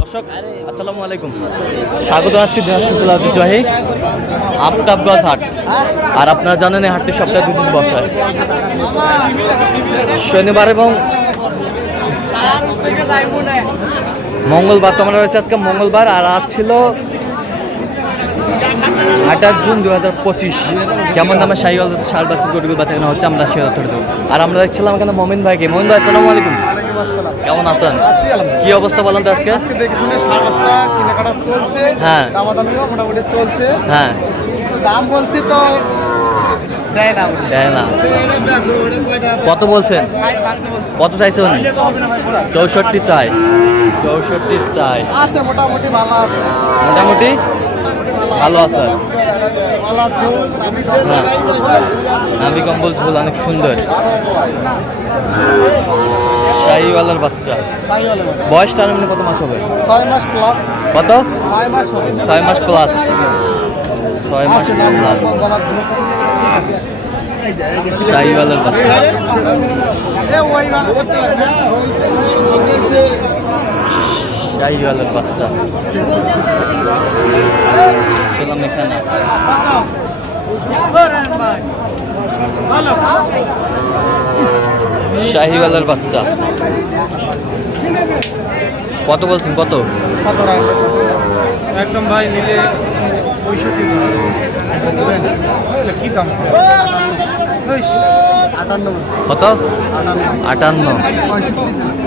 দর্শক, আসসালামু আলাইকুম। স্বাগত আছি দিনাজপুর ঐতিহ্যবাহী আফতাবগঞ্জ হাট। আর আপনারা জানেন এই হাটটি সপ্তাহে দুদিন বসে হয়। শনিবার এবং মঙ্গলবার, তো আমরা রয়েছে আজকে মঙ্গলবার, আর আজ ছিল আঠাশ জুন দু হাজার পঁচিশ। কেমন দামে শাহিওয়াল ষাট বছর গরুগুলো বাচ্চা কেনা হচ্ছে আমরা সে আর আমরা দেখছিলাম এখানে মমিন ভাইকে। মমিন ভাই, আসসালামু আলাইকুম। কেমন আছেন? কি অবস্থা বলেন তো আজকে? আজকে দেখে শুনে সার বাচ্চা কেনাকাটা চলছে হ্যাঁ। দামাদামিও মোটামুটি চলছে। হ্যাঁ। দাম বলছি তো কত বলছেন? কত চাইছে উনি? চৌষট্টি চাই। চৌষট্টি চাই। মোটামুটি ভালো আছে। মোটামুটি? ভালো আছে। চুল কম্বল। ঝোল অনেক সুন্দর। শাহিওয়ালার বাচ্চা। বয়সটা মানে কত মাস হবে? ছয় মাস প্লাস কত? ছয় মাস প্লাস ছয় মাস প্লাস। শাহিওয়ালার বাচ্চা। শাহিওয়ালার বাচ্চা। চলাম এখানে। শাহিওয়ালার বাচ্চা। কত বলছেন কত? একদম ভাই নিলে পঁয়ষট্টি কি দাম আটান্ন কত আটান্ন। পঁয়ষট্টি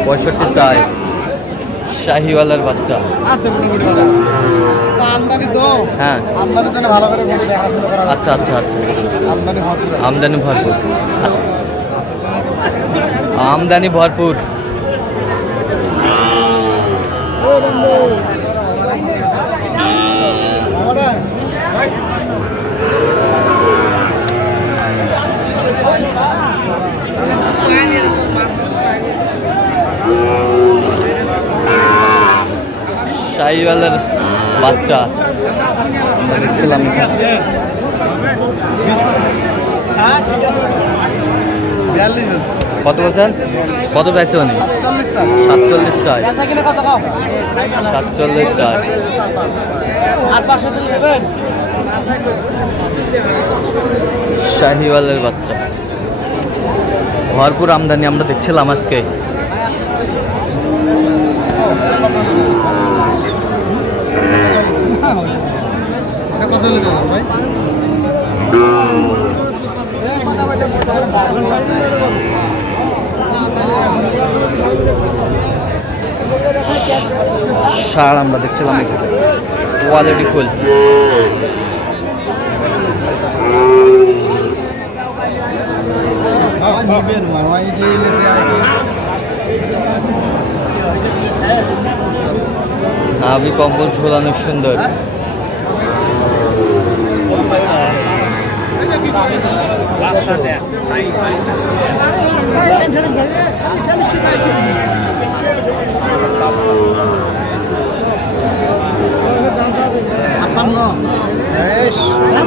পঁয়ষট্টি চাই। শাহিওয়ালার বাচ্চা। আছে মোটামুটি ভালো। আমদানি তো। হ্যাঁ। আমদানির জন্য ভালো করে। আচ্ছা আচ্ছা আচ্ছা। আমদানি ভরপুর। আমদানি ভরপুর। আমদানি ভরপুর। শাহিওয়ালের বাচ্চা দেখছিলাম। কত বলছেন কত চাইছে চল্লিশ সাতচল্লিশ চাই? সাতচল্লিশ চাই? শাহিওয়ালের বাচ্চা ভরপুর আমদানি আমরা দেখছিলাম আজকে কত হলে দেবেন ভাই? সার আমরা দেখছিলাম কোয়ালিটি ফুল। নাভি কম্বল ঝোল অনেক সুন্দর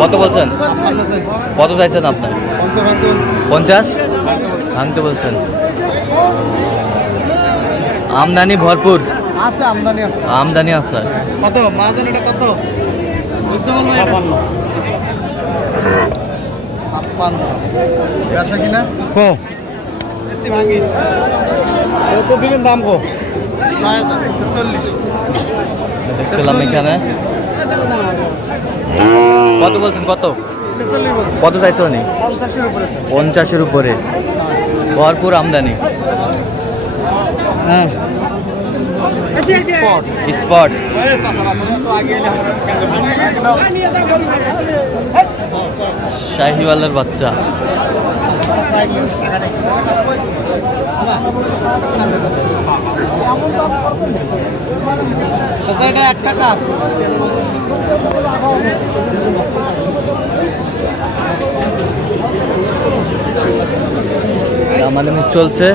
কত বলছেন? কত চাইছেন আপনার পঞ্চাশ ভাঙতে বলছেন। আমদানি ভরপুর। আছে আমদানি আছে। আমদানি আছে। কত? মাহাজন এটা কত? উজ্জ্বল ছাপ্পান্ন বেচা কিনা? কো। এতে ভাঙি। কত দিবেন দাম কো? দেখছিলাম এখানে। কত বলছেন কত? কত চাইছে উপরে পঞ্চাশের উপরে। ভরপুর আমদানি। হ্যাঁ। স্পট শাহিওয়ালের বাচ্চা। এক টাকা দামাদামি চলছে।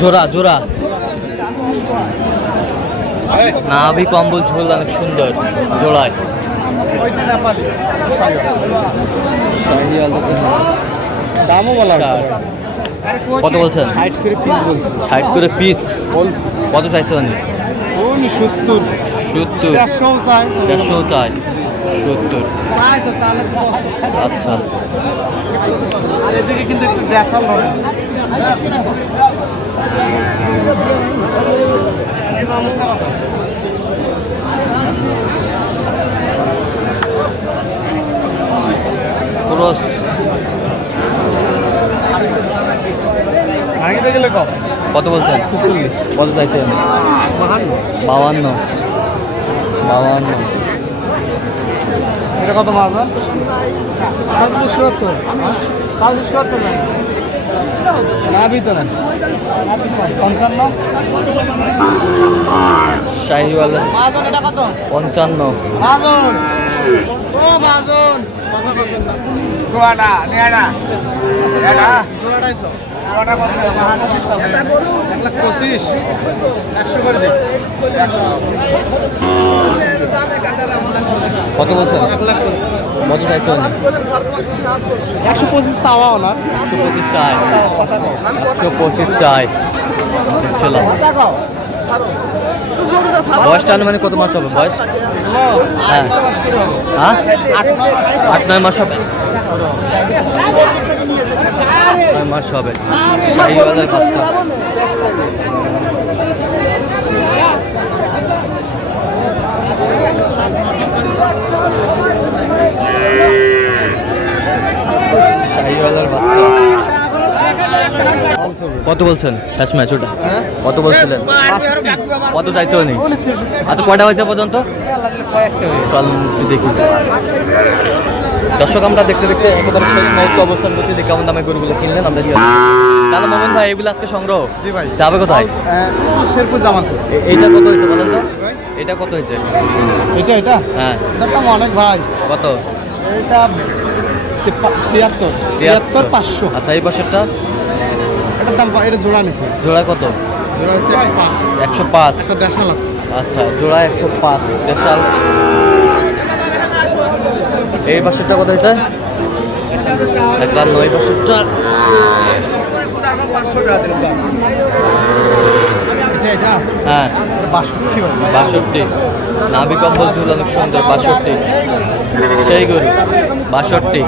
জোড়া জোড়া। নাভি কম্বল ঝোল অনেক সুন্দর জোড়ায়। দামও বলা কত বলছেন? ষাট করে পিস বলছি। ষাট করে পিস বলছি। কত চাইছে উনি? উনি সত্তর। সত্তর। চাই। চাই। সত্তর। আচ্ছা। কিন্তু একটু? ক্রস। কত বলছেন? কত চাইছে উনি বাহান্ন। বাউান্ন বাউান্ন এটা কত না পাঁচশো সত্তর। পাঁচশো সত্তর পঞ্চান্ন? শাহিওয়াল। পঞ্চান্ন। মাজন। ও মাজন। কথা বলছেন না জোয়াটা নেয়াটা। নেয়াটা? জোয়াটাই তো। জোয়াটা কত? পঁচিশ? একশো করে দিন। একশো। কত বলছেন? কত চাইছে উনি? একশো পঁচিশ চাওয়াও না একশো পঁচিশ চাই। একশো পঁচিশ চাই। দেখছিলাম বয়সটা আনুমানিক কত মাস হবে বয়স? হ্যাঁ। হ্যাঁ? আট নয় মাস হবে। নয় মাস হবে। শাহিওয়ালের বাচ্চা কত বলছেন শেষ ম্যাচ ওটা? কত বলছিলেন? কত চাইছে উনি? আচ্ছা কয়টা হয়েছে পর্যন্ত? চল দেখি। দর্শক আমরা দেখতে দেখতে একেবারে শেষ মুহূর্তে অবস্থান করছি। যে কেমন দামে গরুগুলো কিনলেন আমরা তাহলে মোহন ভাই এগুলো আজকে সংগ্রহ? যাবে কোথায়? শেরপুর জামালপুর। এইটা কত হয়েছে বলেন তো? এটা কত হয়েছে? এটা এটা? হ্যাঁ। অনেক ভাই। কত? এটা তিয়াত্তর। তিয়াত্তর। পাঁচশো। আচ্ছা এই বছরটা এটার দাম এটা জোড়া নিছে। জোড়া কত? জোড়া হচ্ছে একশো পাঁচ। একটা দেশাল আছে। আচ্ছা জোড়া একশো পাঁচ। স্পেশাল এই বছরটা কত হয়েছে একান্ন। এই হ্যাঁ। বাষট্টি বাষট্টি। নাভি কম্বল ঝুল অনেক সুন্দর বাষট্টি। সেই গরু বাষট্টি।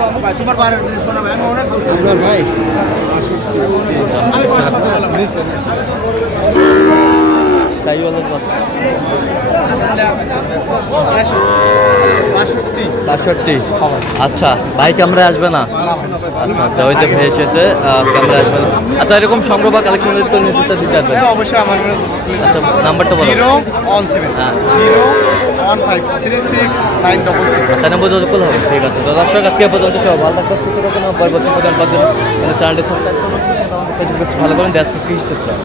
বাষট্টি। আচ্ছা ভাই ক্যামেরায় আসবে না? আচ্ছা আচ্ছা ওই যে ভাই এসেছে ক্যামেরায় আসবে না। আচ্ছা এরকম সংগ্রহ বা কালেকশন তো নির্দিষ্ট দিতে আসবেন হ্যাঁ, অবশ্যই আমার আচ্ছা নাম্বারটা বলো। Zero one seven. হ্যাঁ। Zero one five three six nine double six আচ্ছা হবে। ঠিক আছে। তো দর্শক আজকে পর্যন্ত সব ভালো থাকবেন সুতরাং পরবর্তী প্রদান পাওয়ার জন্য চ্যানেলটি সাবস্ক্রাইব করুন ফেসবুক ভালো করুন দেশ কৃষি